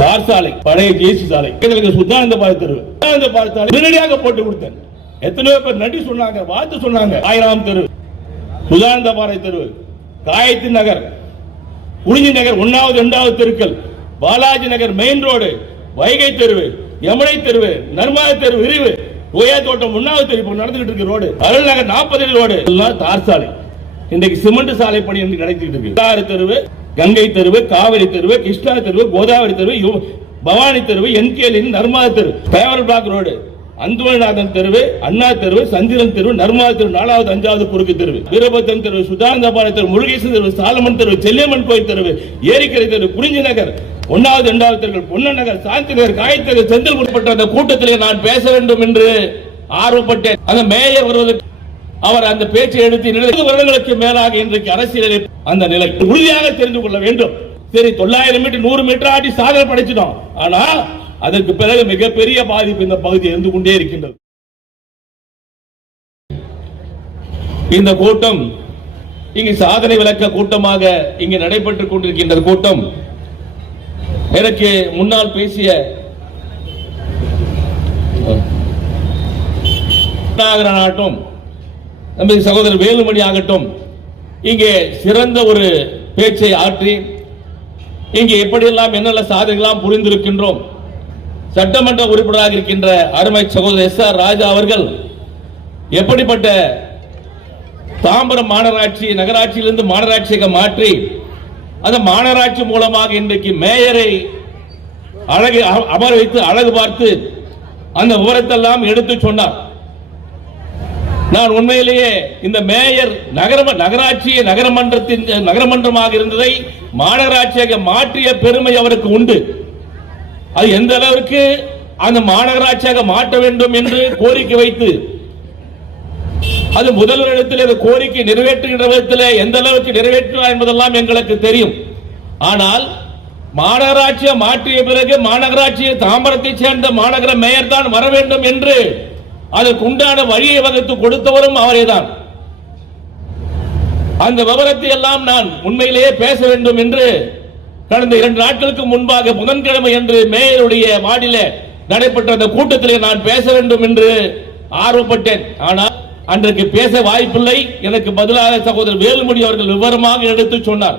தார் சாலை, பழைய ஜேசி சாலை, சுத்தானந்த பாறை தெரு, நேரடியாக போட்டு கொடுத்தேன். எத்தனையோ பேர் நன்றி சொன்னாங்க, வாழ்த்து சொன்னாங்க. ஆயிரம் தெரு, சுதானந்த பாறை தெரு, காயத்ரி நகர், குறிஞ்சி நகர் 1வது 2வது தெருக்கள், பாலாஜி நகர் மெயின் ரோடு, வைகை தெரு, யமுனை தெரு, நர்மதா தெரு விரிவு, ஓயா தோட்டம் 1வது தெரு நடந்துகிட்டு இருக்கு ரோடு, அருள் நகர் 40 ரோடு எல்லாம் தார் சாலை. இன்றைக்கு சிமெண்ட் சாலை பணி நடத்திட்டு இருக்கு. தெருவு, கங்கை தெருவு, காவிரி தெருவு, கிருஷ்ணா தெருவு, கோதாவரி தெருவு, பவானி தெருவு, என்கேலின் நர்மதா தெரு, பேவர் பிளாக் ரோடு, அந்துவநாதன் தெருவு, அண்ணா தெருவு, சந்திரன் தெருவு, நர்மதா தெரு 4வது 5வது குறுக்கு தெருவு, வீரபத்திரன் தெருவு, சுதானந்த பாறை தெரு, முருகேசன் தெருவு, சாலமன் தெருவு, செல்லியம்மன் கோயில் தெருவு, ஏரிக்கரை தெரு, குறிஞ்சி நகர் 1வது 2வது தெருக்கள், பொன்னன் நகர், சாந்தி நகர், காயத்ரி செந்தில் உட்பட்ட அந்த கூட்டத்திலே நான் பேச வேண்டும் என்று ஆர்வப்பட்டேன். அந்த மேயர் வருவதற்கு அவர் அந்த பேச்சை எடுத்து 20 வருடங்களுக்கு மேலாக இன்றைக்கு அரசியலில் அந்த நிலை உறுதியாக தெரிந்து கொள்ள வேண்டும். சரி, 900 மீட்டர் 100 மீட்டர் ஆடி சாதனை படைச்சிட்டோம். ஆனா அதற்கு பிறகு மிகப்பெரிய பாதிப்பு இந்த பகுதி இருந்து கொண்டே இருக்கின்றது. இந்த கூட்டம் இங்கு சாதனை விளக்க கூட்டமாக இங்கு நடைபெற்றுக் கொண்டிருக்கின்ற கூட்டம். எனக்கு முன்னால் பேசிய ஆகட்டும், நமது சகோதரர் வேலுமணி ஆகட்டும், இங்கே சிறந்த ஒரு பேச்சை ஆற்றி இங்கே எப்படியெல்லாம் என்னென்ன சாதனைகளாம் புரிந்திருக்கின்றோம். சட்டமன்ற உறுப்பினராக இருக்கின்ற அருமை சகோதரர் SR ராஜா அவர்கள் எப்படிப்பட்ட தாம்பரம் மாநகராட்சி நகராட்சியிலிருந்து மாநகராட்சியாக மாற்றி அந்த மாநகராட்சி மூலமாக இன்றைக்கு மேயரை அழகு அமர வைத்து அழகு பார்த்து அந்த விவரத்தெல்லாம் எடுத்து சொன்னார். நான் உண்மையிலேயே இந்த மேயர் நகராட்சியை நகரமன்றமாக இருந்ததை மாநகராட்சியாக மாற்றிய பெருமை அவருக்கு உண்டு. அது எந்த அளவுக்கு அந்த மாநகராட்சியாக மாற்ற வேண்டும் என்று கோரிக்கை வைத்து அது முதல்வரிடத்தில் கோரிக்கை நிறைவேற்றுகின்ற விதத்தில் எந்த அளவுக்கு நிறைவேற்றினார் என்பதெல்லாம் எங்களுக்கு தெரியும். ஆனால் மாநகராட்சியை மாற்றிய பிறகு மாநகராட்சியை தாம்பரத்தை சேர்ந்த மாநகர மேயர் தான் வர வேண்டும் என்று அதற்கு உண்டான வழியை வகுத்து கொடுத்தவரும் அவரேதான். அந்த விவரத்தை எல்லாம் நான் உண்மையிலேயே பேச வேண்டும் என்று கடந்த 2 நாட்களுக்கு முன்பாக புதன்கிழமை என்று மேயருடைய வார்டிலே நடைபெற்ற அந்த கூட்டத்திலே நான் பேச வேண்டும் என்று ஆர்வப்பட்டேன். ஆனால் அன்றைக்கு பேச வாய்ப்பில்லை. எனக்கு பதிலாக சகோதரர் வேலுமணி அவர்கள் விவரமாக எடுத்து சொன்னார்.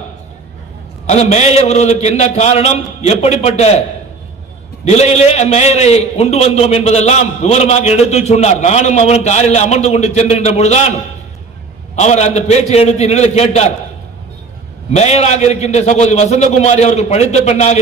அந்த மேயர் வருவதற்கு என்ன காரணம், எப்படிப்பட்ட நிலையிலே மேயரை கொண்டு வந்தோம் என்பதெல்லாம் விவரமாக எடுத்து சொன்னார். நானும் அவர் காரில் அமர்ந்து கொண்டு சென்றுகின்ற பொழுதுதான் அவர் அந்த பேச்சை எடுத்து கேட்டார். மேயராக இருக்கின்ற சகோதரி வசந்தகுமாரி அவர்கள் படித்த பெண்ணாக